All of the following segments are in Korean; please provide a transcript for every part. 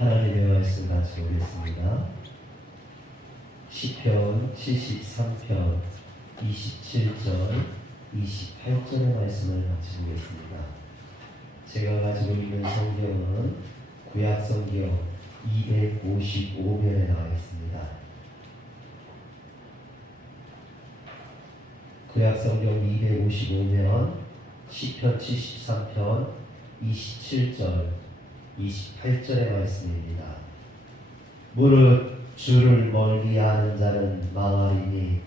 하나님의 말씀 같이 보겠습니다. 시편 73편 27절 28절의 말씀을 같이 보겠습니다. 제가 가지고 있는 성경은 구약성경 255면에 나와 있습니다. 구약성경 255면 시편 73편 27절 28절의 말씀입니다. 무릇 주를 멀리하는 자는 망하리니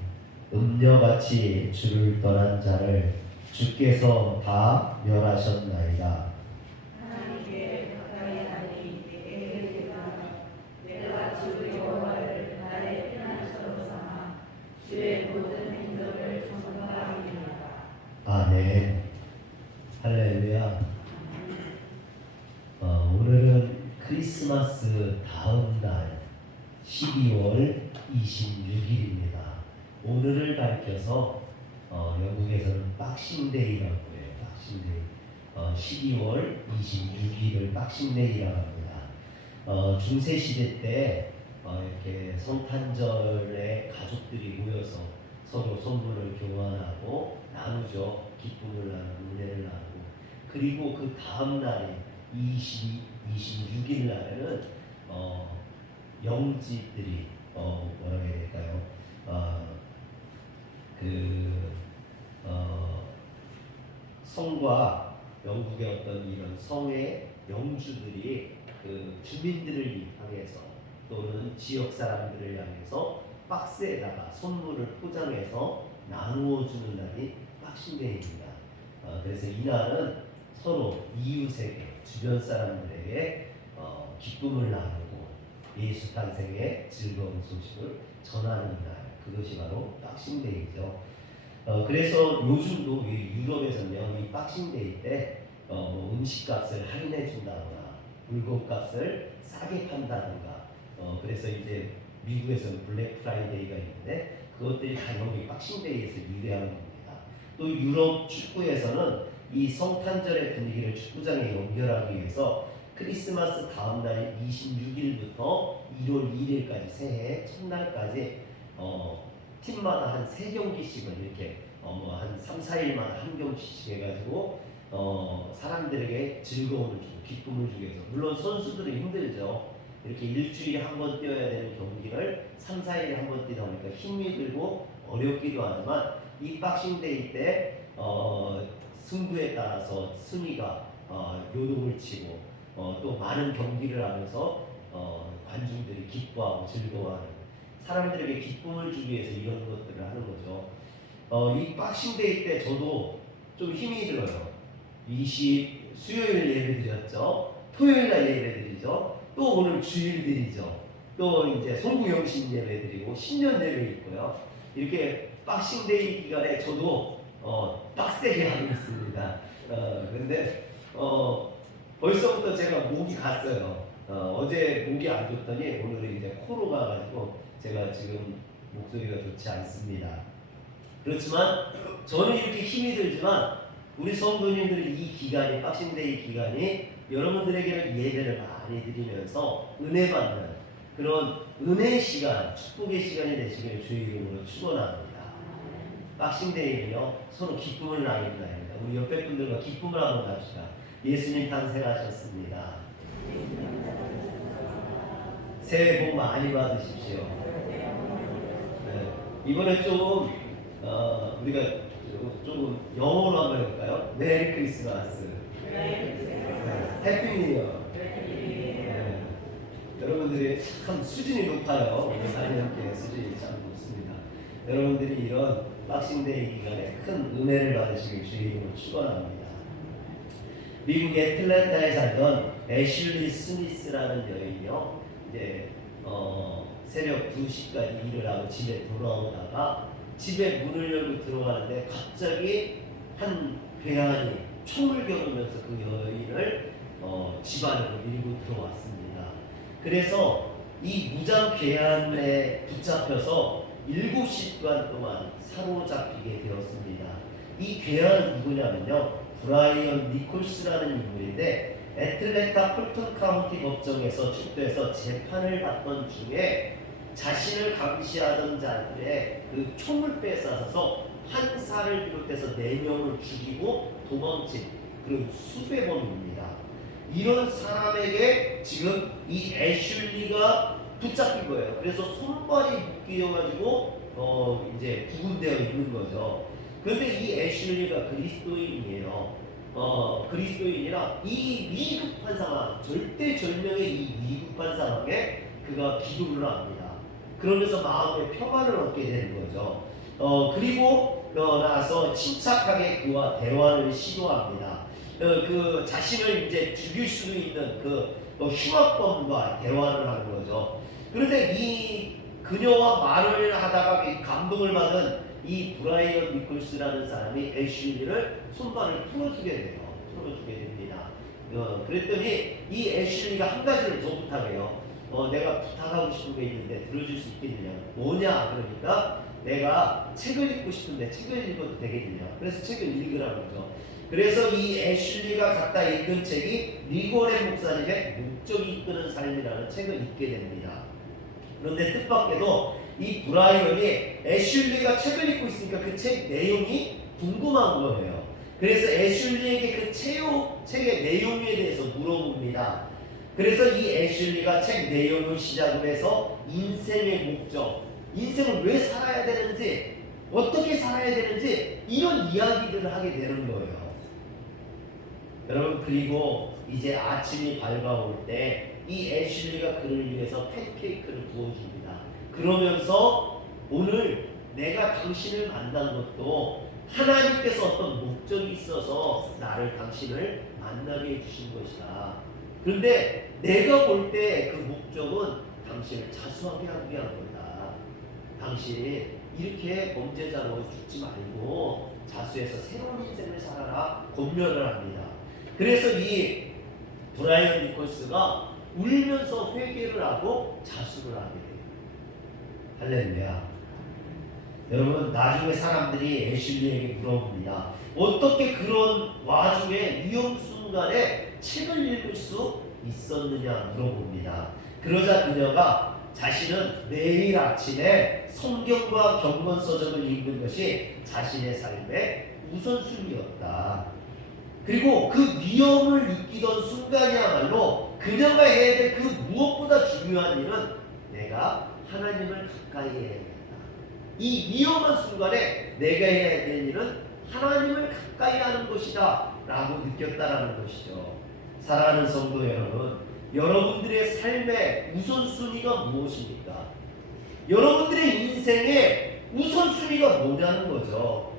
음녀같이 주를 떠난 자를 주께서 다 멸하셨나이다. 하나님께 가까이 하니 내게 내가 주 여호와를 나의 피난처로 삼아 주의 모든 행동을 전파하리이다. 아멘. 할렐루야. 오늘은 크리스마스 다음 날 12월 26일입니다. 오늘을 밝혀서 영국에서는 박싱데이라고 해요. 박싱데이. 12월 26일을 박싱데이라고 합니다. 중세 시대 때 이렇게 성탄절에 가족들이 모여서 서로 선물을 교환하고 나누죠. 기쁨을 나누고 은혜를 나누고. 그리고 그 다음 날이 26일 날에는 영지들이 뭐라고 해야 될까요? 성과 영국의 어떤 이런 성의 영주들이 그 주민들을 향해서 또는 지역 사람들을 향해서 박스에다가 선물을 포장해서 나누어 주는 날이 박싱데이입니다. 그래서 이날은 서로 이웃에게 주변 사람들에게 기쁨을 나누고 예수 탄생의 즐거운 소식을 전하는 날, 그것이 바로 박싱데이죠. 그래서 요즘도 유럽에서는 이 박싱데이 때 음식값을 할인해 준다거나 물건값을 싸게 판다든가, 그래서 이제 미국에서는 블랙 프라이데이가 있는데 그것들이 다 여기 박싱데이에서 유래한 겁니다. 또 유럽 축구에서는 이 성탄절의 분위기를 축구장에 연결하기 위해서 크리스마스 다음 날 26일부터 1월 2일까지 새해 첫날까지 팀마다 한 3경기씩을 이렇게 한 3, 4일마다 한 경기씩 해가지고 사람들에게 즐거움을 주고 기쁨을 주기 위해서, 물론 선수들은 힘들죠. 이렇게 일주일에 한 번 뛰어야 되는 경기를 3, 4일에 한 번 뛰다 보니까 힘이 들고 어렵기도 하지만 이 박싱데이 때 승부에 따라서 승리가 요동을 치고 또 많은 경기를 하면서 관중들이 기뻐하고 즐거워하는, 사람들에게 기쁨을 주기 위해서 이런 것들을 하는 거죠. 이 박싱데이 때 저도 좀 힘이 들어요. 수요일 예배 드렸죠. 토요일 날 예배 드리죠. 또 오늘 주일 드리죠. 또 이제 송구영신 예배 드리고 신년 예배 있고요. 이렇게 박싱데이 기간에 저도 빡세게 하고 있습니다. 근데 벌써부터 제가 목이 갔어요. 어제 목이 안 좋더니 오늘은 이제 코로 가가지고 제가 지금 목소리가 좋지 않습니다. 그렇지만 저는 이렇게 힘이 들지만 우리 성도님들은 이 기간이, 박싱데이 기간이 여러분들에게는 예배를 많이 드리면서 은혜 받는 그런 은혜의 시간, 축복의 시간이 되시길 주의 이름으로 축원합니다. 박싱데이는요, 서로 기쁨을 나누는 날입니다. 우리 옆에 분들과 기쁨을 한번 합시다. 예수님 탄생하셨습니다. 새해 복 많이 받으십시오. 네. 이번에 좀 우리가 조금 영어로 한번 해볼까요? 메리 크리스마스. 해피 뉴 이어. 여러분들이 참 수준이 높아요. 오늘 사진 함께 수준이 참 높습니다. 여러분들이 이런 박싱데이 기간에 큰 은혜를 받으시길 주의 이름으로 축원합니다. 미국 애틀랜타에 살던 애슐리 스미스라는 여인이요, 이제 새벽 2시까지 일을 하고 집에 돌아오다가 집에 문을 열고 들어가는데 갑자기 한 괴한이 총을 겨누면서 그 여인을 집 안으로 밀고 들어왔습니다. 그래서 이 무장 괴한에 붙잡혀서 7시간 동안 사로잡히게 되었습니다. 이 괴한은 누구냐면요, 브라이언 니콜스라는 인물인데 애틀랜타 폴튼 카운티 법정에서 출두해서 재판을 받던 중에 자신을 감시하던 자들의 그 총을 빼앗아서 한 사를 비롯해서 4명을 죽이고 도망친 그런 수배범입니다. 이런 사람에게 지금 이 애슐리가 붙잡힌 거예요. 그래서 손발이 묶여가지고 이제 구금되어 있는 거죠. 그런데 이 애슐리가 그리스도인이에요. 그리스도인이라 이 위급한 상황, 절대절명의 이 위급한 상황에 그가 기도를 합니다. 그러면서 마음의 평안을 얻게 되는 거죠. 그리고 나서 침착하게 그와 대화를 시도합니다. 그 자신을 이제 죽일 수도 있는 그 흉악범과 대화를 하는 거죠. 그런데 이 그녀와 말을 하다가 감동을 받은 이 브라이언 니콜스라는 사람이 애슐리를 손발을 풀어주게 돼요. 풀어주게 됩니다. 그랬더니 이 애슐리가 한 가지를 더 부탁해요. 내가 부탁하고 싶은 게 있는데 들어줄 수 있겠느냐? 뭐냐? 그러니까 내가 책을 읽고 싶은데 책을 읽어도 되겠느냐? 그래서 책을 읽으라는 거죠. 그래서 이 애슐리가 갖다 읽은 책이 리고렌 목사님의 목적이 이끄는 삶이라는 책을 읽게 됩니다. 그런데 뜻밖에도 이 브라이언이 애슐리가 책을 읽고 있으니까 그 책 내용이 궁금한 거예요. 그래서 애슐리에게 그 책의 내용에 대해서 물어봅니다. 그래서 이 애슐리가 책 내용을 시작으로 해서 인생의 목적, 인생을 왜 살아야 되는지, 어떻게 살아야 되는지 이런 이야기들을 하게 되는 거예요. 여러분, 그리고 이제 아침이 밝아올 때 이 애슐리가 그를 위해서 팬케이크를 구워줍니다. 그러면서 오늘 내가 당신을 만난 것도 하나님께서 어떤 목적이 있어서 당신을 만나게 해주신 것이다. 그런데 내가 볼 때 그 목적은 당신을 자수하게 하기 위한 거다. 당신 이렇게 범죄자로 죽지 말고 자수해서 새로운 인생을 살아라 권면을 합니다. 그래서 이 브라이언 니콜스가 울면서 회개를 하고 자수를 하게 돼요. 할렐루야. 여러분, 나중에 사람들이 애슐리에게 물어봅니다. 어떻게 그런 와중에 위험 순간에 책을 읽을 수 있었느냐 물어봅니다. 그러자 그녀가 자신은 매일 아침에 성경과 경건서적을 읽는 것이 자신의 삶의 우선순위였다. 그리고 그 위험을 느끼던 순간이야말로 그녀가 해야 될 그 무엇보다 중요한 일은 내가 하나님을 가까이 해야겠다. 이 위험한 순간에 내가 해야 될 일은 하나님을 가까이 하는 것이다 라고 느꼈다라는 것이죠. 사랑하는 성도 여러분, 여러분들의 삶의 우선순위가 무엇입니까? 여러분들의 인생의 우선순위가 뭐냐는 거죠.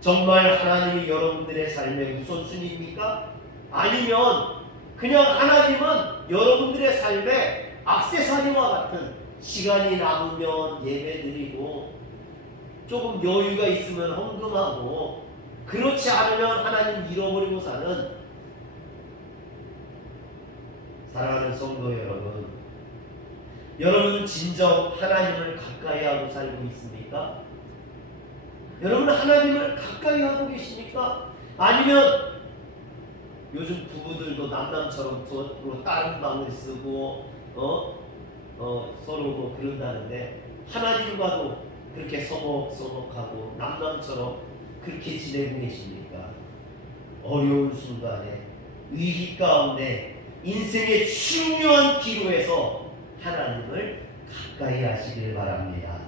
정말 하나님이 여러분들의 삶의 우선순위입니까? 아니면 그냥 하나님은 여러분들의 삶의 액세서리와 같은 시간이 남으면 예배드리고 조금 여유가 있으면 헌금하고 그렇지 않으면 하나님 잃어버리고 사는, 사랑하는 성도 여러분, 여러분은 진정 하나님을 가까이 하고 살고 있습니까? 여러분 하나님을 가까이 하고 계십니까? 아니면 요즘 부부들도 남남처럼 서로 다른 방을 쓰고 서로 뭐 그런다는데 하나님과도 그렇게 서먹서먹하고 남남처럼 그렇게 지내고 계십니까? 어려운 순간에 위기 가운데 인생의 중요한 기로에서 하나님을 가까이 하시길 바랍니다.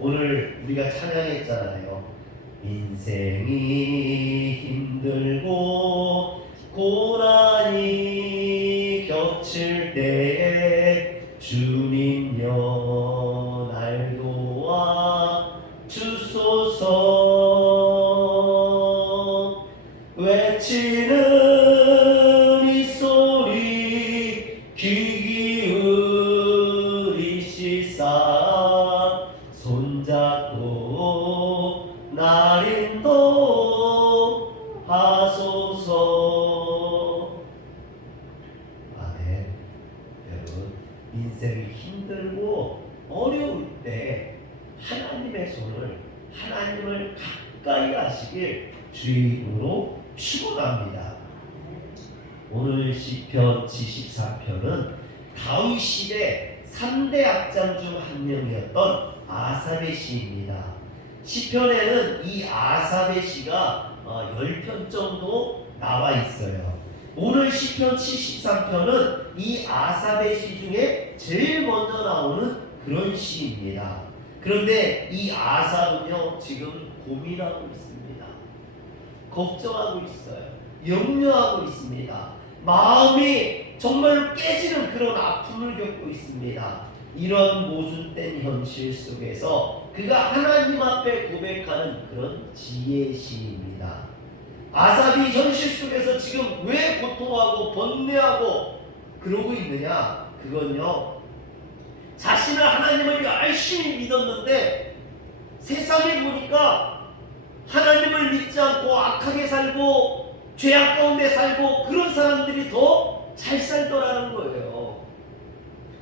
오늘 우리가 찬양했잖아요. 인생이 힘들고 고난이 겹칠 때에 주님여 날 도와 주소서. 외치는 이 소리 귀 기울이시사 손잡고 날 인도하소서. 아멘. 여러분, 인생이 힘들고 어려울 때 하나님의 손을, 하나님을 가까이 하시길 주의 이름으로 피곤합니다. 오늘 시편 74편은 다윗 시대 3대 악장 중 한 명이었던 아삽의 시입니다. 시편에는 이 아삽의 시가 10편 정도 나와 있어요. 오늘 시편 73편은 이 아삽의 시 중에 제일 먼저 나오는 그런 시입니다. 그런데 이 아삽은요, 지금 고민하고 있습니다. 걱정하고 있어요. 염려하고 있습니다. 마음이 정말 깨지는 그런 아픔을 겪고 있습니다. 이런 모순된 현실 속에서 그가 하나님 앞에 고백하는 그런 지혜의 시입니다. 아삽이 현실 속에서 지금 왜 고통하고 번뇌하고 그러고 있느냐? 그건요, 자신은 하나님을 열심히 믿었는데 세상에 보니까 하나님을 믿지 않고 악하게 살고 죄악 가운데 살고 그런 사람들이 더 잘 살더라는 거예요.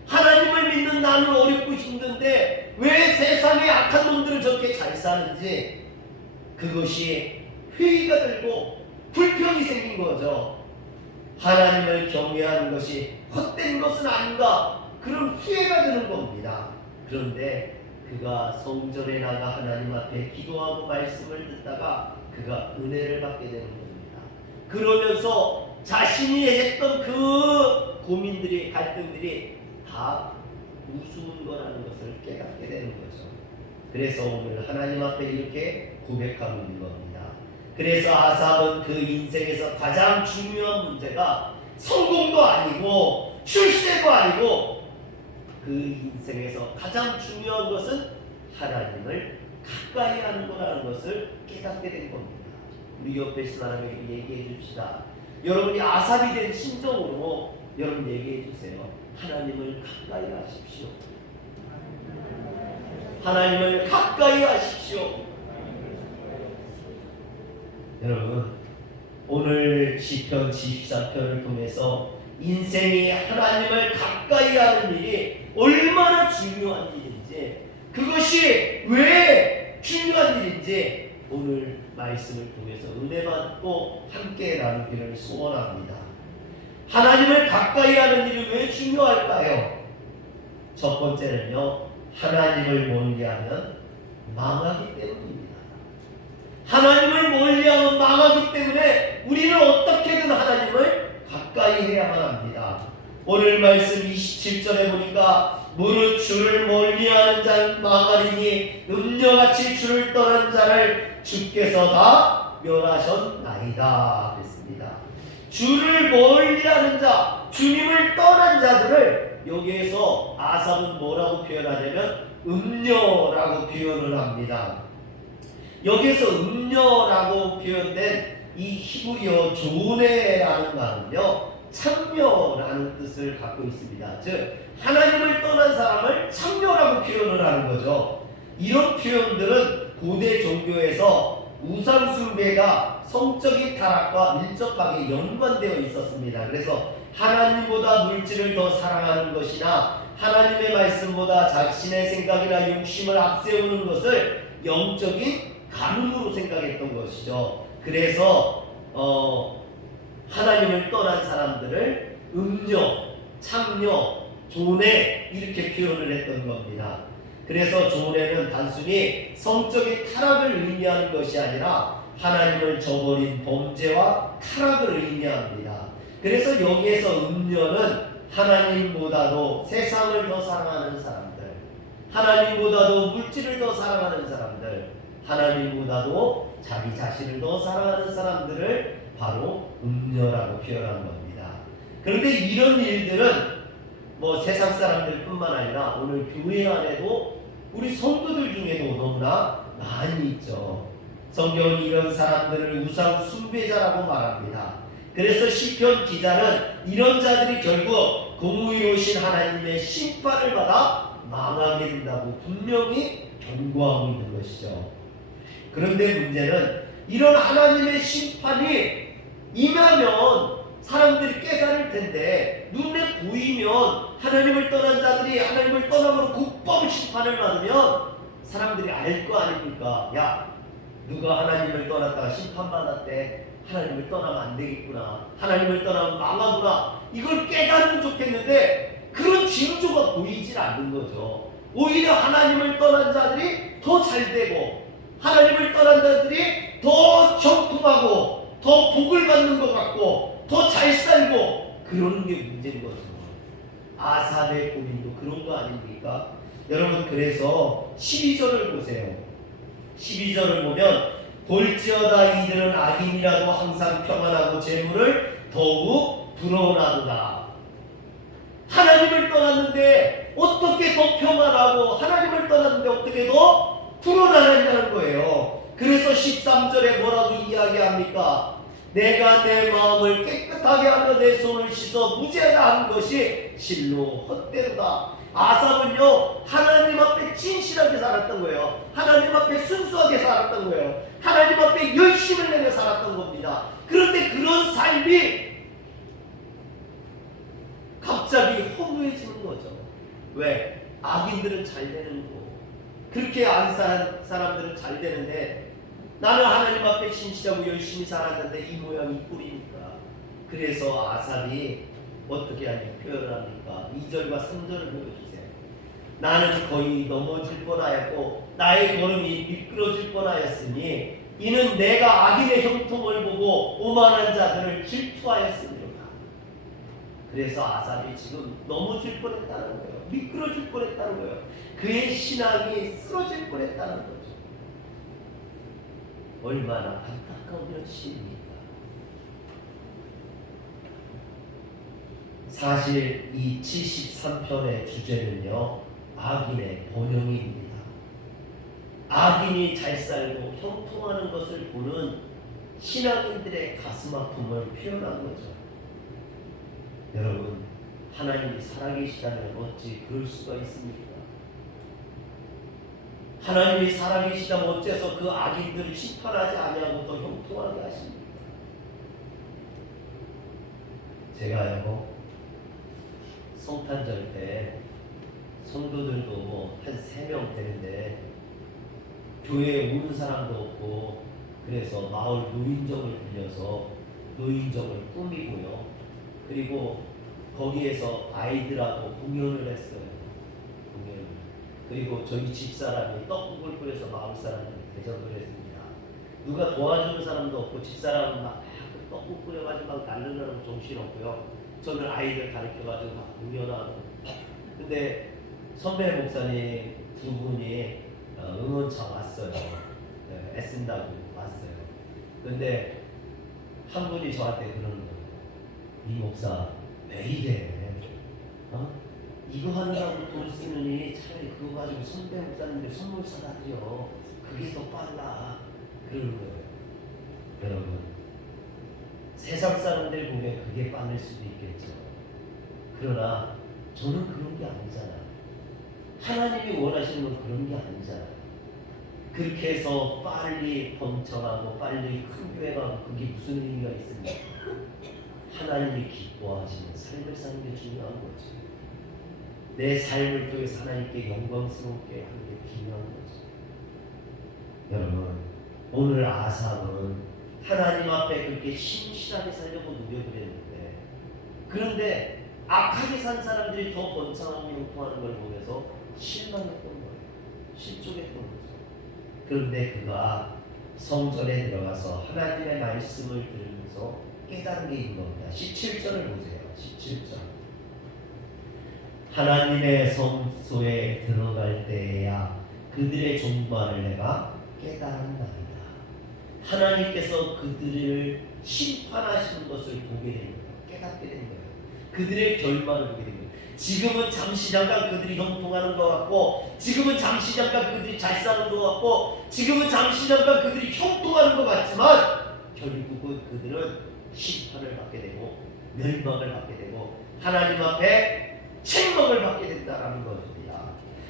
하나님을 믿는 나는 어렵고 힘든데 왜 세상에 악한 놈들은 저렇게 잘 사는지, 그것이 회의가 들고 불평이 생긴 거죠. 하나님을 경외하는 것이 헛된 것은 아닌가, 그런 후회가 드는 겁니다. 그런데 그가 성전에 나가 하나님 앞에 기도하고 말씀을 듣다가 그가 은혜를 받게 되는 겁니다. 그러면서 자신이 했던 그 고민들이, 갈등들이 다 우스운 거라는 것을 깨닫게 되는 거죠. 그래서 오늘 하나님 앞에 이렇게 고백하고 있는 겁니다. 그래서 아삽은 그 인생에서 가장 중요한 문제가 성공도 아니고 출세도 아니고 그 인생에서 가장 중요한 것은 하나님을 가까이 하는 거라는 것을 깨닫게 된 겁니다. 우리 옆에 있는 사람에게 얘기해 줍시다. 여러분이 아삽이 된 심정으로 여러분 얘기해 주세요. 하나님을 가까이 하십시오. 하나님을 가까이 하십시오. 여러분, 오늘 시편 74편을 통해서 인생이 하나님을 가까이 하는 일이 얼마나 중요한 일인지, 그것이 왜 중요한 일인지 오늘 말씀을 통해서 은혜 받고 함께 나누기를 소원합니다. 하나님을 가까이 하는 일이 왜 중요할까요? 첫 번째는요, 하나님을 멀리하면 망하기 때문입니다. 하나님을 멀리하면 망하기 때문에 우리는 어떻게든 하나님을 가까이 해야만 합니다. 오늘 말씀 27절에 보니까 무릇 주를 멀리하는 자는 망하리니 음녀같이 주를 떠난 자를 주께서 다 멸하셨나이다 그랬습니다. 주를 멀리하는 자, 주님을 떠난 자들을 여기에서 아삽은 뭐라고 표현하냐면 음녀라고 표현을 합니다. 여기에서 음녀라고 표현된 이 히브리어 조네라는 말은요, 창녀라는 뜻을 갖고 있습니다. 즉 하나님을 떠난 사람을 창녀라고 표현을 하는 거죠. 이런 표현들은 고대 종교에서 우상 숭배가 성적인 타락과 밀접하게 연관되어 있었습니다. 그래서 하나님보다 물질을 더 사랑하는 것이나 하나님의 말씀보다 자신의 생각이나 욕심을 앞세우는 것을 영적인 가늠으로 생각했던 것이죠. 그래서 하나님을 떠난 사람들을 음녀, 창녀, 조네 이렇게 표현을 했던 겁니다. 그래서 조네는 단순히 성적인 타락을 의미하는 것이 아니라 하나님을 저버린 범죄와 타락을 의미합니다. 그래서 여기에서 음녀는 하나님보다도 세상을 더 사랑하는 사람들, 하나님보다도 물질을 더 사랑하는 사람들, 하나님보다도 자기 자신을 더 사랑하는 사람들을 바로 음녀라고 표현한 겁니다. 그런데 이런 일들은 세상 사람들뿐만 아니라 오늘 교회 안에도 우리 성도들 중에도 너무나 많이 있죠. 성경은 이런 사람들을 우상 숭배자라고 말합니다. 그래서 시편 기자는 이런 자들이 결국 공의로우신 하나님의 심판을 받아 망하게 된다고 분명히 경고하고 있는 것이죠. 그런데 문제는 이런 하나님의 심판이 임하면 사람들이 깨달을 텐데, 눈에 보이면 하나님을 떠난 자들이 하나님을 떠남으로 곧바로 심판을 받으면 사람들이 알 거 아닙니까? 야, 누가 하나님을 떠났다가 심판받았대. 하나님을 떠나면 안 되겠구나. 하나님을 떠나면 망하구나. 이걸 깨닫으면 좋겠는데 그런 징조가 보이질 않는 거죠. 오히려 하나님을 떠난 자들이 더 잘되고 하나님을 떠난 자들이 더 형통하고 더 복을 받는 것 같고 더 잘 살고 그러는 게 문제인 거죠. 아삽의 고민도 그런 거 아닙니까? 여러분 그래서 12절을 보세요. 12절을 보면 볼지어다 이들은 악인이라도 항상 평안하고 재물을 더욱 부러워하도다. 하나님을 떠났는데 어떻게 더 평안하고 하나님을 떠났는데 어떻게 더 불어나는다는 거예요. 그래서 13절에 뭐라고 이야기합니까? 내가 내 마음을 깨끗하게 하며 내 손을 씻어 무죄다 한 것이 실로 헛되다. 아삽은요 하나님 앞에 진실하게 살았던 거예요. 하나님 앞에 순수하게 살았던 거예요. 하나님 앞에 열심을 내며 살았던 겁니다. 그런데 그런 삶이 갑자기 허무해지는 거죠. 왜? 악인들은 잘 되는 거고 그렇게 안 사는 사람들은 잘 되는데 나는 하나님 앞에 진실하고 열심히 살았는데 이 모양이 꼴이니까. 그래서 아삽이 어떻게 하니 표현을 합니까? 2절과 3절을 보여주세요. 나는 거의 넘어질 뻔하였고 나의 걸음이 미끄러질 뻔하였으니 이는 내가 악인의 형통을 보고 오만한 자들을 질투하였으니로다. 그래서 아삽이 지금 넘어질 뻔했다는 거예요. 미끄러질 뻔했다는 거예요. 그의 신앙이 쓰러질 뻔했다는 거죠. 얼마나 안타까운 현실입니까? 사실 이 73편의 주제는요 악인의 번영입니다. 악인이 잘 살고 형통하는 것을 보는 신앙인들의 가슴 아픔을 표현한 거죠. 여러분 하나님이 살아계시다면 어찌 그럴 수가 있습니까? 하나님이 살아계시다면 어째서 그 악인들을 심판하지 아니하고 더 형통하게 하십니까? 제가요 성탄절 때 성도들도 뭐 한 3명 되는데 교회에 오는 사람도 없고 그래서 마을 노인정을 빌려서 노인정을 꾸미고요. 그리고 거기에서 아이들하고 공연을 했어요. 공연을. 그리고 저희 집사람이 떡국을 끓여서 마을 사람들이 대접을 했습니다. 누가 도와주는 사람도 없고 집사람은 막 떡국 끓여가지고 막 날르느라고 정신없고요. 저는 아이들 가르쳐가지고 막 공연하고. 근데 선배 목사님 2분이 응원차 왔어요. 애쓴다고 왔어요. 근데 한 분이 저한테 그러는 거예요. 이 목사 왜 이래? 이거 하느라고 돈 쓰느니 차라리 그거 가지고 선배 목사님들 선물 사다 드려. 그게 더 빨라. 그러는 거예요. 여러분 세상 사람들 보면 그게 빠를 수도 있겠죠. 그러나 저는 그런 게 아니잖아요. 하나님이 원하시는 건 그런 게 아니잖아요. 그렇게 해서 빨리 번창하고 빨리 큰 교회 가고 그게 무슨 의미가 있습니까? 하나님이 기뻐하시는 삶을 사는 게 중요한 거죠. 내 삶을 통해서 하나님께 영광스럽게 하는 게 중요한 거죠. 여러분 오늘 아삽은 하나님 앞에 그렇게 신실하게 살려고 노력을 했는데 그런데 악하게 산 사람들이 더 번창하고 형통하는 걸 보면서 실망했던 거예요. 실족했던 거죠. 그런데 그가 성전에 들어가서 하나님의 말씀을 들으면서 깨달은 게 있는 겁니다. 17절을 보세요. 17절. 하나님의 성소에 들어갈 때에야 그들의 종말을 내가 깨달았나이다. 하나님께서 그들을 심판하시는 것을 보게 된 거예요. 깨닫게 된 거예요. 그들의 결말을 보게 된 거예요. 지금은 잠시 잠깐 그들이 형통하는 것 같고 지금은 잠시 잠깐 그들이 잘 사는 것 같고 지금은 잠시 잠깐 그들이 형통하는 것 같지만 결국은 그들은 심판을 받게 되고 멸망을 받게 되고 하나님 앞에 책망을 받게 된다는 것입니다.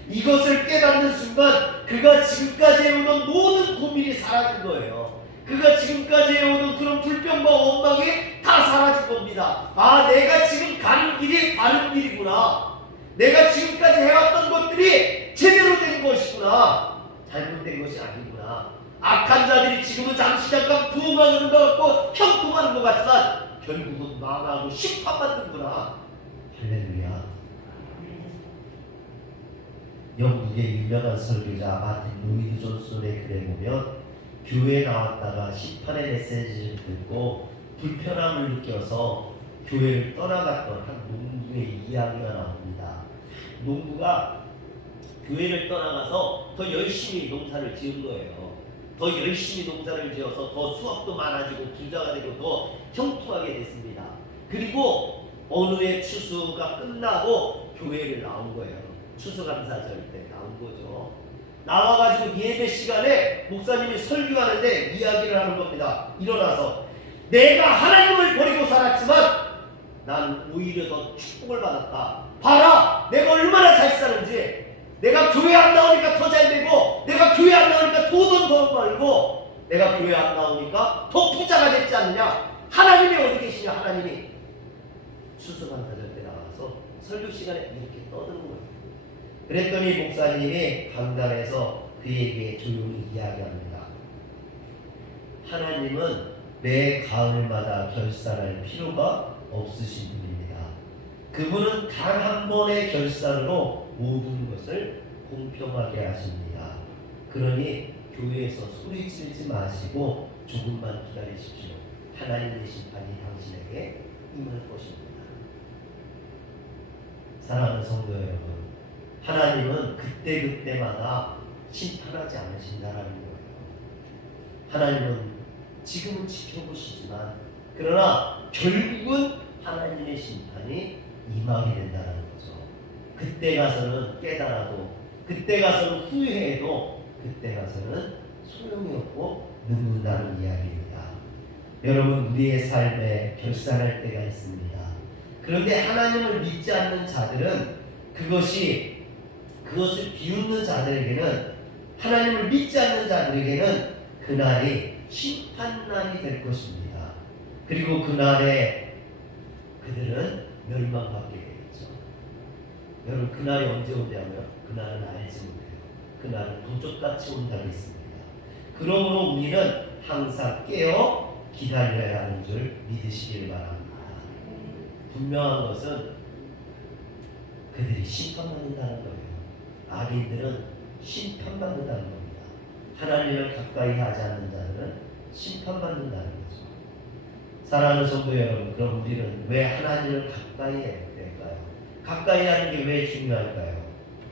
이것을 깨닫는 순간 그가 지금까지 해오던 모든 고민이 사라진 거예요. 그가 지금까지 해오던 그런 불평과 원망이 다 사라진 겁니다. 아, 내가 지금 가는 길이 바른 길이구나. 내가 지금까지 해왔던 것들이 제대로 된 것이구나. 잘못된 것이 아니구나. 악한 자들이 지금은 잠시 잠깐 부흥하는 것 같고 형통하는 것 같지만 결국은 망하고 심판받는구나. 할렐루야. 영국의 유명한 설교자 마틴 로이드 존슨의 글에 보면 교회에 나왔다가 심판의 메시지를 듣고 불편함을 느껴서 교회를 떠나갔던 한 농부의 이야기가 나옵니다. 농부가 교회를 떠나가서 더 열심히 농사를 지은 거예요. 더 열심히 농사를 지어서 더 수확도 많아지고 부자가 되고 더 형통하게 됐습니다. 그리고 어느 해 추수가 끝나고 교회를 나온 거예요. 추수감사절 때 나온 거죠. 나와가지고 예배 시간에 목사님이 설교하는데 이야기를 하는 겁니다. 일어나서 내가 하나님을 버리고 살았지만 난 오히려 더 축복을 받았다. 봐라, 내가 얼마나 잘 사는지. 내가 교회 안 나오니까 더 잘 되고, 내가 교회 안 나오니까 돈은 더 벌고, 내가 교회 안 나오니까 더 부자가 됐지 않느냐. 하나님이 어디 계시냐. 하나님이 추수감사절 때 나와서 설교 시간에 이렇게 떠드는 거예요. 그랬더니 목사님이 강단에서 그에게 조용히 이야기합니다. 하나님은 매 가을마다 결산할 필요가 없으신 분입니다. 그분은 단 한 번의 결산으로 모든 것을 공평하게 하십니다. 그러니 교회에서 소리 지르지 마시고 조금만 기다리십시오. 하나님의 심판이 당신에게 임할 것입니다. 사랑하는 성도 여러분, 하나님은 그때그때마다 심판하지 않으신다는 거예요. 하나님은 지금은 지켜보시지만 그러나 결국은 하나님의 심판이 임하게 된다는 거죠. 그때 가서는 깨달아도, 그때 가서는 후회해도, 그때 가서는 소용이 없고 늙는다는 이야기입니다. 여러분, 우리의 삶에 결산할 때가 있습니다. 그런데 하나님을 믿지 않는 자들은 그것을 비웃는 자들에게는, 하나님을 믿지 않는 자들에게는 그날이 심판날이 될 것입니다. 그리고 그날에 그들은 멸망받게 되겠죠. 여러분, 그날이 언제 오냐면 그날은 알지 못해요. 그날은 도적같이 온다고 있습니다. 그러므로 우리는 항상 깨어 기다려야 하는 줄 믿으시길 바랍니다. 분명한 것은 그들이 심판받는다는 거예요. 악인들은 심판받는다는 겁니다. 하나님을 가까이 하지 않는 자들은 심판받는다는 거죠. 사랑하는 성도 여러분, 그럼 우리는 왜 하나님을 가까이 해야 될까요? 가까이 하는 게 왜 중요할까요?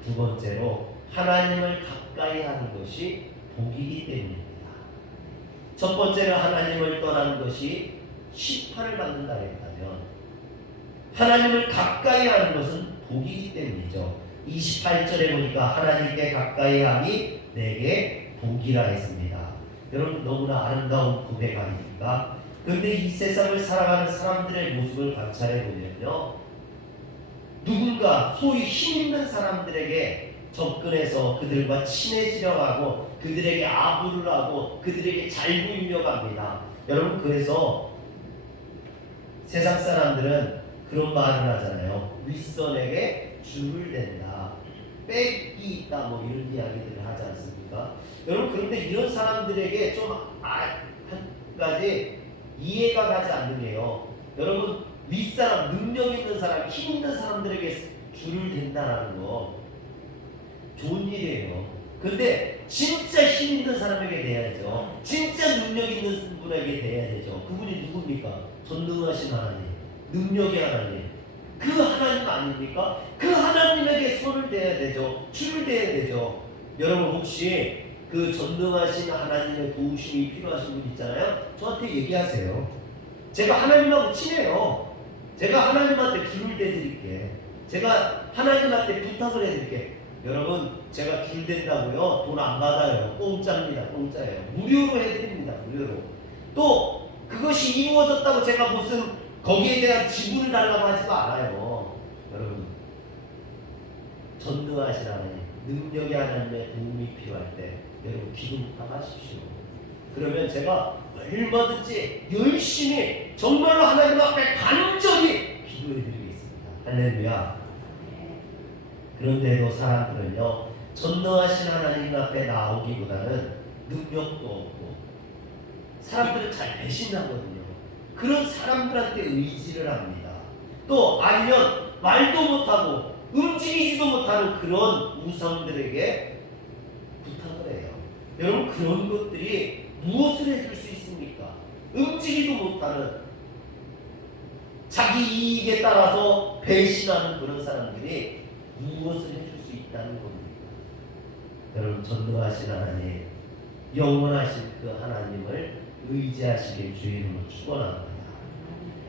두 번째로, 하나님을 가까이 하는 것이 복이기 때문입니다. 첫 번째는 하나님을 떠나는 것이 심판을 받는다 했다면, 하나님을 가까이 하는 것은 복이기 때문이죠. 28절에 보니까 하나님께 가까이 함이 내게 복이라 했습니다. 여러분, 너무나 아름다운 고백 아닙니까? 그런데 이 세상을 살아가는 사람들의 모습을 관찰해 보면요, 누군가 소위 힘 있는 사람들에게 접근해서 그들과 친해지려고 하고 그들에게 아부를 하고 그들에게 잘 보이려고 합니다. 여러분, 그래서 세상 사람들은 그런 말을 하잖아요. 윗선에게 줄을 댄다, 빽이 있다, 뭐 이런 이야기들을 하지 않습니까? 여러분, 그런데 이런 사람들에게 좀 한 가지 이해가 가지 않는 게요, 여러분, 윗사람, 능력 있는 사람, 힘 있는 사람들에게 줄을 댄다라는 거 좋은 일이에요. 근데 진짜 힘 있는 사람에게 대야죠. 진짜 능력 있는 분에게 대야 되죠. 그분이 누굽니까? 전능하신 하나님, 능력의 하나님, 그 하나님 아닙니까? 그 하나님에게 손을 대야 되죠. 줄을 대야 되죠. 여러분, 혹시 그 전능하신 하나님의 도우심이 필요하신 분 있잖아요. 저한테 얘기하세요. 제가 하나님하고 친해요. 제가 하나님한테 줄을 대드릴게. 제가 하나님한테 부탁을 해드릴게. 여러분, 제가 줄 댄다고요? 돈 안 받아요. 공짜입니다. 공짜예요. 무료로 해드립니다. 무료로. 또 그것이 이루어졌다고 제가 무슨 거기에 대한 지분을 달라고 하지도 않아요. 여러분, 전능하신 하나님, 능력의 하나님의 도움이 필요할 때 여러분 기도 부탁하십시오. 그러면 제가 얼마든지 열심히 정말로 하나님 앞에 간절히 기도해드리겠습니다. 할렐루야. 그런데도 사람들은요, 전능하신 하나님 앞에 나오기보다는 능력도 없고 사람들은 잘 배신하거든요. 그런 사람들한테 의지를 합니다. 또 아니면 말도 못하고 움직이지도 못하는 그런 우상들에게 부탁을 해요. 여러분, 그런 것들이 무엇을 해줄 수 있습니까? 움직이도 못하는, 자기 이익에 따라서 배신하는 그런 사람들이 무엇을 해줄 수 있다는 겁니다. 여러분, 전능하신 하나님, 영원하신 그 하나님을 의지하시길 주의 이름으로 축원합니다.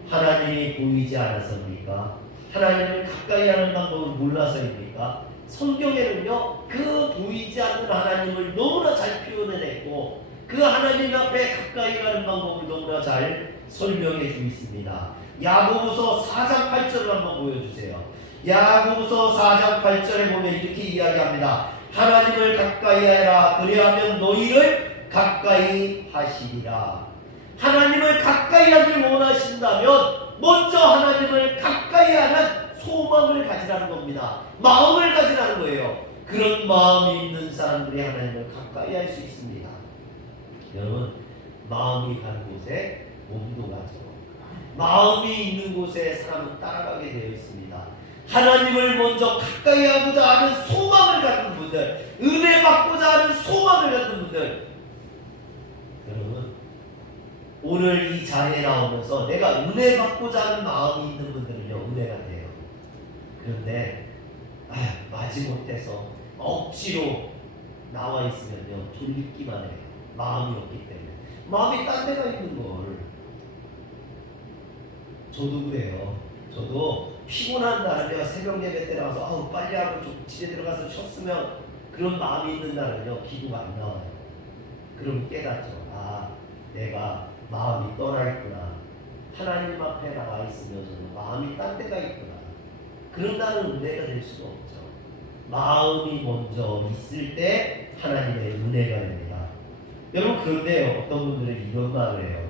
하나님이 보이지 않아서입니까? 하나님을 가까이 하는 방법을 몰라서입니까? 성경에는요, 그 보이지 않는 하나님을 너무나 잘 표현해냈고 그 하나님 앞에 가까이 가는 방법을 너무나 잘 설명해 주고 있습니다. 야고보서 4장 8절을 한번 보여주세요. 야고보서 4장 8절에 보면 이렇게 이야기합니다. 하나님을 가까이 하라. 그리하면 너희를 가까이 하시리라. 하나님을 가까이 하길 원하신다면 먼저 하나님을 가까이 하는 소망을 가지라는 겁니다. 마음을 가지라는 거예요. 그런 마음이 있는 사람들이 하나님을 가까이 할 수 있습니다. 여러분, 마음이 가는 곳에 몸도 가죠. 마음이 있는 곳에 사람은 따라가게 되어 있습니다. 하나님을 먼저 가까이 하고자 하는 소망을 갖는 분들, 은혜 받고자 하는 소망을 갖는 분들, 여러분, 오늘 이 자리에 나오면서 내가 은혜 받고자 하는 마음이 있는 분들은요, 은혜가 돼요. 그런데 마지못해서 억지로 나와 있으면요, 돌리기만 해요. 마음이 없기 때문에. 마음이 딴 데가 있는 걸. 저도 그래요. 저도 피곤한 날은 내가 새벽 예배 때 나와서 빨리 하고 좀 집에 들어가서 쉬었으면, 그런 마음이 있는 날은요, 기도가 안 나와요. 그럼 깨닫죠. 내가 마음이 떠나 있구나. 하나님 앞에 나와 있으면서도 마음이 딴 데가 있구나. 그런 날은 은혜가 될 수가 없죠. 마음이 먼저 있을 때 하나님의 은혜가 됩니다. 여러분, 그런데요, 어떤 분들은 이런 말을 해요.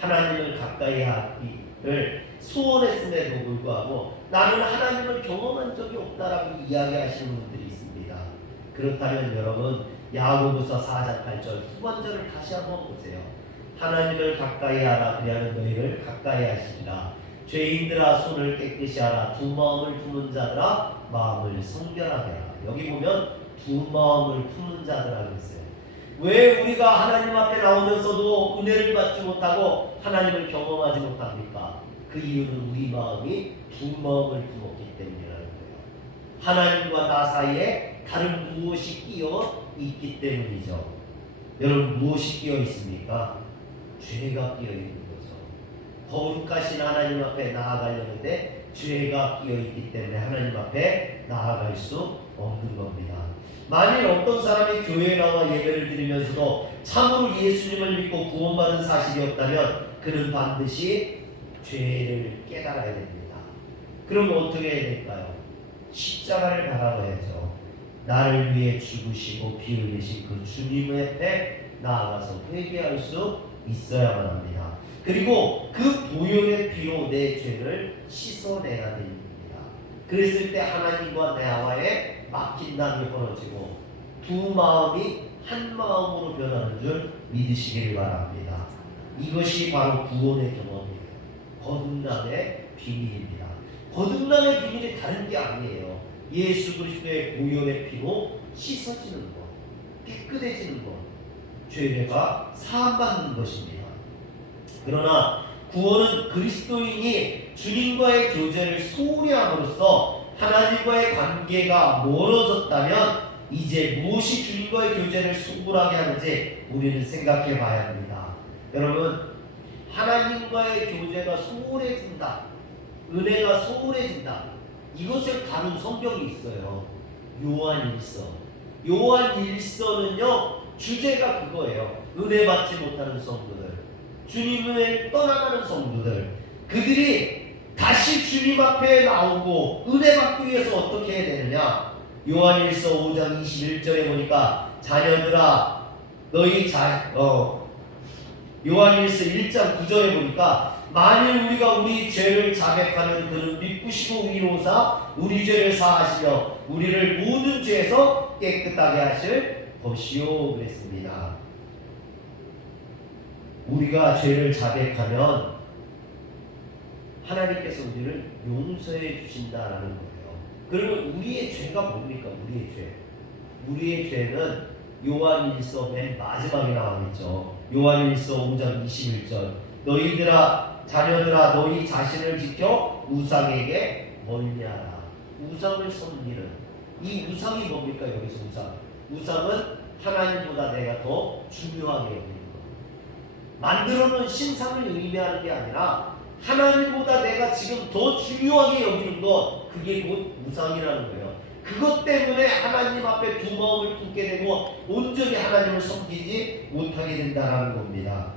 하나님을 가까이 하기를 소원했음에도 불구하고 나는 하나님을 경험한 적이 없다라고 이야기하시는 분들이 있습니다. 그렇다면 여러분, 야고보서 4장 8절 후반절을 다시 한번 보세요. 하나님을 가까이 하라. 그리하면 너희를 가까이 하시리라. 죄인들아, 손을 깨끗이 하라. 두 마음을 품은 자들아, 마음을 성결하게 하라. 여기 보면 두 마음을 품은 자들아고 했어요. 왜 우리가 하나님 앞에 나오면서도 은혜를 받지 못하고 하나님을 경험하지 못합니까? 그 이유는 우리 마음이 두 마음을 품었기 때문이라는 거예요. 하나님과 나 사이에 다른 무엇이 끼어 있기 때문이죠. 여러분, 무엇이 끼어 있습니까? 죄가 끼어 있는 거죠. 거룩하신 하나님 앞에 나아가려는데 죄가 끼어 있기 때문에 하나님 앞에 나아갈 수 없는 겁니다. 만일 어떤 사람이 교회에 나와 예배를 드리면서도 참으로 예수님을 믿고 구원받은 사실이 없다면 그는 반드시 죄를 깨달아야 됩니다. 그럼 어떻게 해야 될까요? 십자가를 바라봐야죠. 나를 위해 죽으시고 피 흘리신 그 주님 앞에 나아가서 회개할 수 있어야만 합니다. 그리고 그 보혈의 피로 내 죄를 씻어내야 됩니다. 그랬을 때 하나님과 나와의 막힌 담이 벌어지고 두 마음이 한 마음으로 변하는 줄 믿으시길 바랍니다. 이것이 바로 구원의 경험이에요. 거듭남의 비밀입니다. 거듭남의 비밀이 다른 게 아니에요. 예수 그리스도의 보혈의 피로 씻어지는 것, 깨끗해지는 것, 죄가 사함받는 것입니다. 그러나 구원은 그리스도인이 주님과의 교제를 소홀히 함으로써 하나님과의 관계가 멀어졌다면 이제 무엇이 주님과의 교제를 소홀하게 하는지 우리는 생각해 봐야 합니다. 여러분, 하나님과의 교제가 소홀해진다, 은혜가 소홀해진다, 이것을 다룬 성경이 있어요. 요한일서는요, 주제가 그거예요. 은혜 받지 못하는 성도들, 주님을 떠나가는 성도들, 그들이 다시 주님 앞에 나오고 은혜 받기 위해서 어떻게 해야 되느냐? 요한일서 5장 21절에 보니까 자녀들아 너희 요한일서 1장 9절에 보니까 만일 우리가 우리 죄를 자백하면 그는 미쁘시고 위로사 우리 죄를 사하시며 우리를 모든 죄에서 깨끗하게 하실 것이요 그랬습니다. 우리가 죄를 자백하면 하나님께서 우리를 용서해 주신다라는 거예요. 그러면 우리의 죄가 뭡니까? 우리의 죄는 요한일서 맨 마지막에 나와있죠. 요한일서 5장 21절 너희들아 자녀들아 너희 자신을 지켜 우상에게 멀리하라. 우상을 섬기는 이 우상이 뭡니까? 여기서 우상은 하나님보다 내가 더 중요하게 여기는 것. 만들어 놓은 신상을 의미하는 게 아니라 하나님보다 내가 지금 더 중요하게 여기는 것, 그게 곧 우상이라는 거예요. 그것 때문에 하나님 앞에 두 마음을 품게 되고 온전히 하나님을 섬기지 못하게 된다는 겁니다.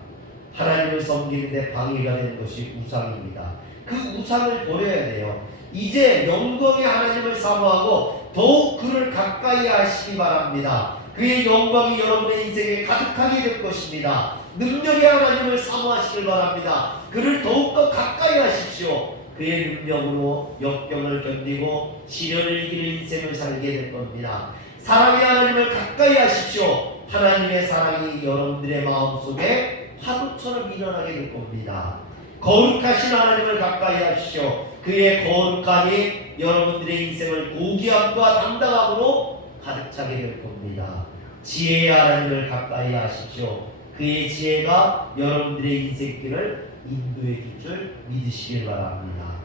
하나님을 섬기는데 방해가 되는 것이 우상입니다. 그 우상을 버려야 돼요. 이제 영광의 하나님을 사모하고 더욱 그를 가까이 하시기 바랍니다. 그의 영광이 여러분의 인생에 가득하게 될 것입니다. 능력의 하나님을 사모하시길 바랍니다. 그를 더욱더 가까이 하십시오. 그의 능력으로 역경을 견디고 시련을 이기는 인생을 살게 될 겁니다. 사랑의 하나님을 가까이 하십시오. 하나님의 사랑이 여러분들의 마음속에 파도처럼 일어나게 될 겁니다. 거룩하신 하나님을 가까이 하십시오. 그의 거룩함이 여러분들의 인생을 고귀함과 당당함으로 가득 차게 될 겁니다. 지혜의 하나님을 가까이 하십시오. 그의 지혜가 여러분들의 인생길을 인도해 줄 믿으시길 바랍니다.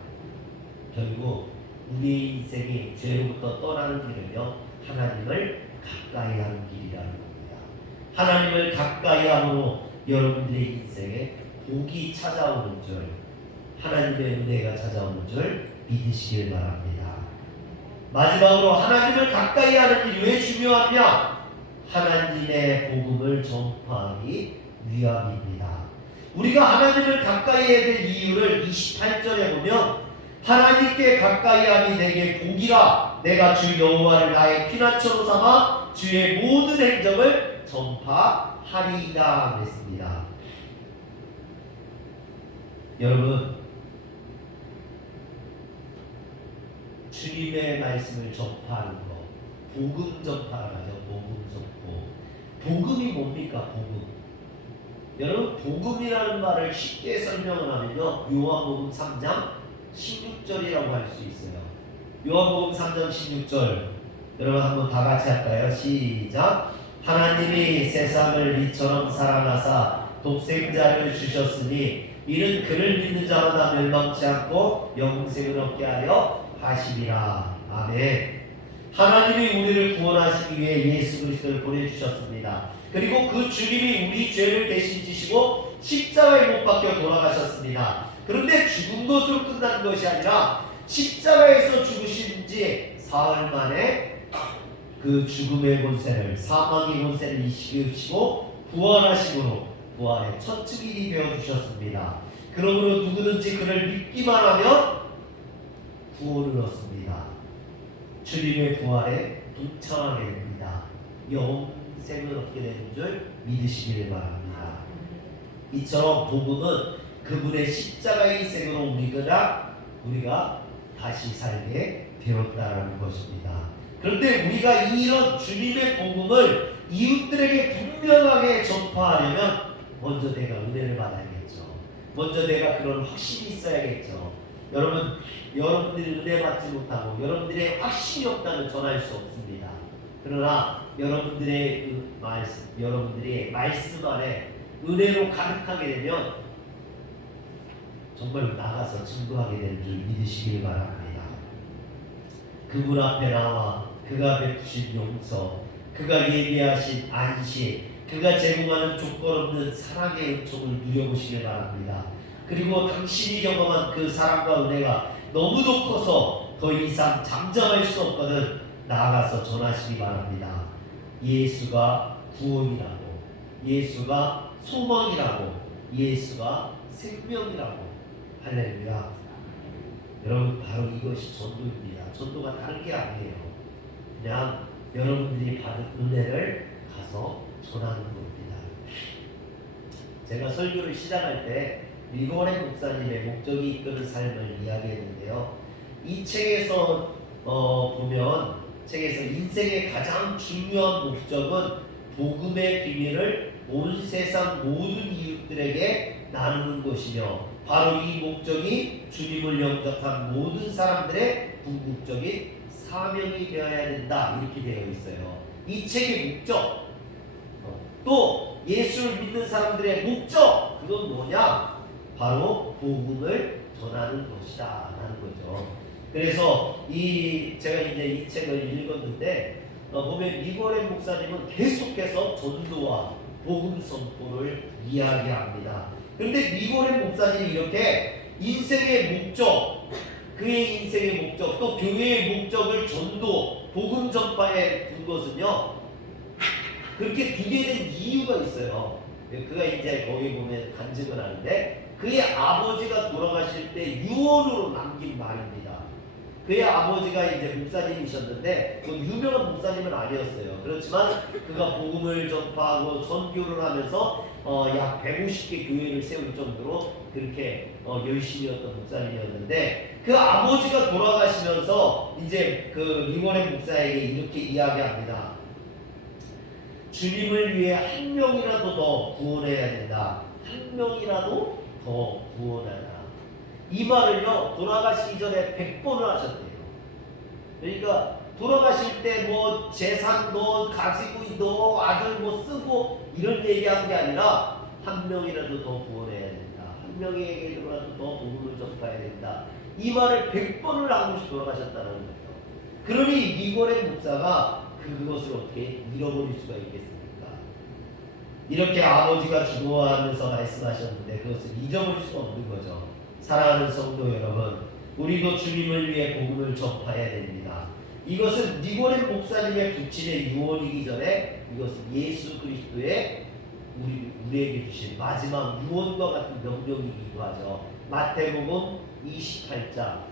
결국 우리의 인생이 죄로부터 떠나는 길은요, 하나님을 가까이 하는 길이라는 겁니다. 하나님을 가까이 함으로 여러분들의 인생에 복이 찾아오는 줄, 하나님의 은혜가 찾아오는 줄 믿으시길 바랍니다. 마지막으로 하나님을 가까이 하는 일이 왜 중요하냐? 하나님의 복음을 전파하기 위함입니다. 우리가 하나님을 가까이 해야 될 이유를 28절에 보면 하나님께 가까이 함이 내게 복이라 내가 주 여호와를 나의 피난처로 삼아 주의 모든 행적을 전파하리이다 그랬습니다. 여러분, 주님의 말씀을 전파하는 것, 복음 전파라고 하죠. 복음 전포. 복음이 뭡니까? 복음. 여러분, 복음이라는 말을 쉽게 설명을 하면요, 요한복음 3장 16절이라고 할 수 있어요. 요한복음 3장 16절 여러분 한번 다 같이 할까요? 시작. 하나님이 세상을 이처럼 사랑하사 독생자를 주셨으니 이는 그를 믿는 자마다 멸망치 않고 영생을 얻게 하려 하심이라. 아멘. 하나님이 우리를 구원하시기 위해 예수 그리스도를 보내주셨습니다. 그리고 그 주님이 우리 죄를 대신 지시고 십자가에 못 박혀 돌아가셨습니다. 그런데 죽은 것으로 끝난 것이 아니라 십자가에서 죽으신 지 사흘 만에 그 죽음의 권세를, 사망의 권세를 이기시고 부활하심으로 부활의 첫 증인이 되어주셨습니다. 그러므로 누구든지 그를 믿기만 하면 구원을 얻습니다. 주님의 부활에 동참하게 됩니다. 영생을 얻게 되는 줄 믿으시길 바랍니다. 이처럼 복음은 그분의 십자가의 희생으로 우리가 다시 살게 되었다는 것입니다. 그런데 우리가 이런 주님의 복음을 이웃들에게 분명하게 전파하려면 먼저 내가 은혜를 받아야겠죠. 먼저 내가 그런 확신이 있어야겠죠. 여러분들이 은혜 받지 못하고 여러분들의 확신이 없다면 전할 수 없습니다. 그러나 여러분들이 말씀 안에 은혜로 가득하게 되면 정말 나가서 증거하게 되는 줄 믿으시길 바랍니다. 그분 앞에 나와 그가 베푸신 용서, 그가 예비하신 안식, 그가 제공하는 조건 없는 사랑의 은총을 누려보시길 바랍니다. 그리고 당신이 경험한 그 사랑과 은혜가 너무도 커서 더 이상 잠잠할 수 없거든 나아가서 전하시기 바랍니다. 예수가 구원이라고, 예수가 소망이라고, 예수가 생명이라고. 할렐루야. 여러분, 바로 이것이 전도입니다. 전도가 다른 게 아니에요. 그냥 여러분들이 받은 은혜를 가서 전하는 겁니다. 제가 설교를 시작할 때 리고레 목사님의 목적이 이끄는 삶을 이야기했는데요. 이 책에서 보면 책에서 인생의 가장 중요한 목적은 복음의 비밀을 온 세상 모든 이웃들에게 나누는 것이며 바로 이 목적이 주님을 영접한 모든 사람들의 궁극적인 사명이 되어야 된다 이렇게 되어 있어요. 이 책의 목적 또 예수를 믿는 사람들의 목적 그건 뭐냐? 바로 복음을 전하는 것이다 라는 거죠. 그래서 제가 이제 이 책을 읽었는데 보면 리고렌 목사님은 계속해서 전도와 복음 선포를 이야기합니다. 그런데 리고렌 목사님이 이렇게 인생의 목적, 그의 인생의 목적, 또 교회의 목적을 전도, 복음 전파에 둔 것은요, 그렇게 두게 된 이유가 있어요. 그가 이제 거기 보면 간증을 하는데, 그의 아버지가 돌아가실 때 유언으로 남긴 말입니다. 그의 아버지가 이제 목사님이셨는데 그 유명한 목사님은 아니었어요. 그렇지만 그가 복음을 전파하고 선교를 하면서 약 150개 교회를 세울 정도로 그렇게 열심히 했던 목사님이었는데 그 아버지가 돌아가시면서 이제 그 리고렌 목사에게 이렇게 이야기합니다. 주님을 위해 한 명이라도 더 구원해야 된다. 한 명이라도 더 구원하라. 이 말을요 돌아가시기 전에 100번을 하셨대요. 그러니까 돌아가실 때 뭐 재산 너 가지고 너 아들 뭐 쓰고 이런 얘기한 게 아니라 한 명이라도 더 구원해야 된다. 한 명에게라도 더 복음을 전파해야 된다. 이 말을 100번을 하고 돌아가셨다는 거예요. 그러니 리고렌 목사가 그것을 어떻게 잃어버릴 수가 있겠습니까? 이렇게 아버지가 죽어가면서 말씀하셨는데 그것을 잊어버릴 수가 없는 거죠. 사랑하는 성도 여러분, 우리도 주님을 위해 복음을 전파해야 됩니다. 이것은 리고렌 목사님의 부친의 유언이기 전에 이것은 예수 그리스도의 우리에게 주신 마지막 유언과 같은 명령이기도 하죠. 마태복음 28장,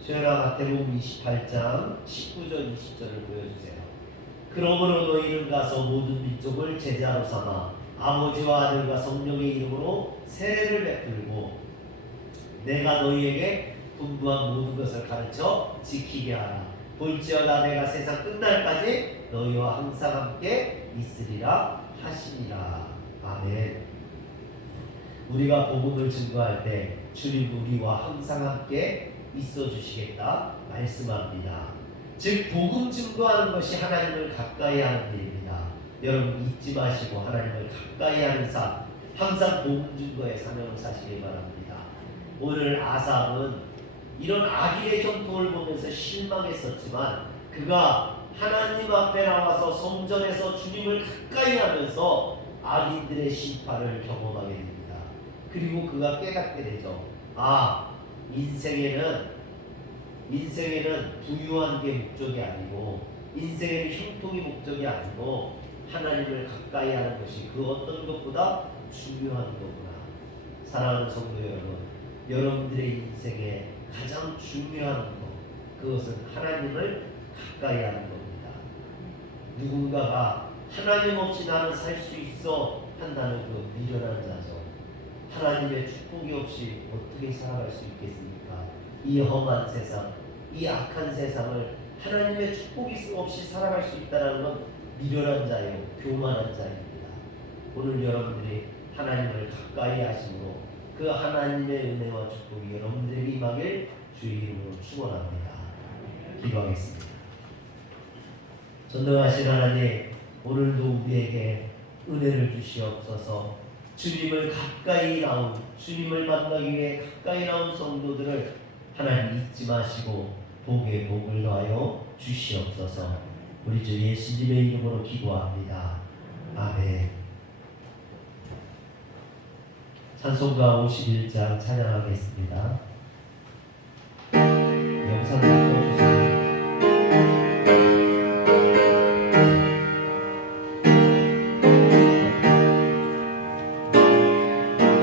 수연아 마태복음 28장 19절 20절을 보여주세요. 그러므로 너희는 가서 모든 민족을 제자로 삼아 아버지와 아들과 성령의 이름으로 세례를 베풀고 내가 너희에게 분부한 모든 것을 가르쳐 지키게 하라. 볼지어다 내가 세상 끝날까지 너희와 항상 함께 있으리라 하시니라. 아멘. 우리가 복음을 증거할 때 주님 우리와 항상 함께 있어 주시겠다 말씀합니다. 즉 복음 증거하는 것이 하나님을 가까이 하는 일입니다. 여러분 잊지 마시고 하나님을 가까이 하는 삶, 항상 복음 증거의 사명을 사시길 바랍니다. 오늘 아삽은 이런 악인의 형통을 보면서 실망했었지만 그가 하나님 앞에 나와서 성전에서 주님을 가까이 하면서 악인들의 심판을 경험하게 됩니다. 그리고 그가 깨닫게 되죠. 인생에는 부유한 게 목적이 아니고 인생에는 형통이 목적이 아니고 하나님을 가까이 하는 것이 그 어떤 것보다 중요한 거구나. 사랑하는 성도 여러분, 여러분들의 인생에 가장 중요한 것, 그것은 하나님을 가까이 하는 겁니다. 누군가가 하나님 없이 나는 살 수 있어 한다는 그 미련한 자죠. 하나님의 축복이 없이 어떻게 살아갈 수 있겠습니까? 이 험한 세상, 이 악한 세상을 하나님의 축복이 없이 살아갈 수 있다는 건 미련한 자예요. 교만한 자입니다. 오늘 여러분들이 하나님을 가까이 하심으로 그 하나님의 은혜와 축복이 여러분들에게 임하길 주의 이름으로 축원합니다. 기도하겠습니다. 전능하신 하나님, 오늘도 우리에게 은혜를 주시옵소서. 주님을 가까이 나온, 주님을 만나기 위해 가까이 나온 성도들을 하나님 잊지 마시고 복에 복을 더하여 주시옵소서. 우리 주 예수님의 이름으로 기도합니다. 아멘. 찬송가 51장 찬양하겠습니다. 영상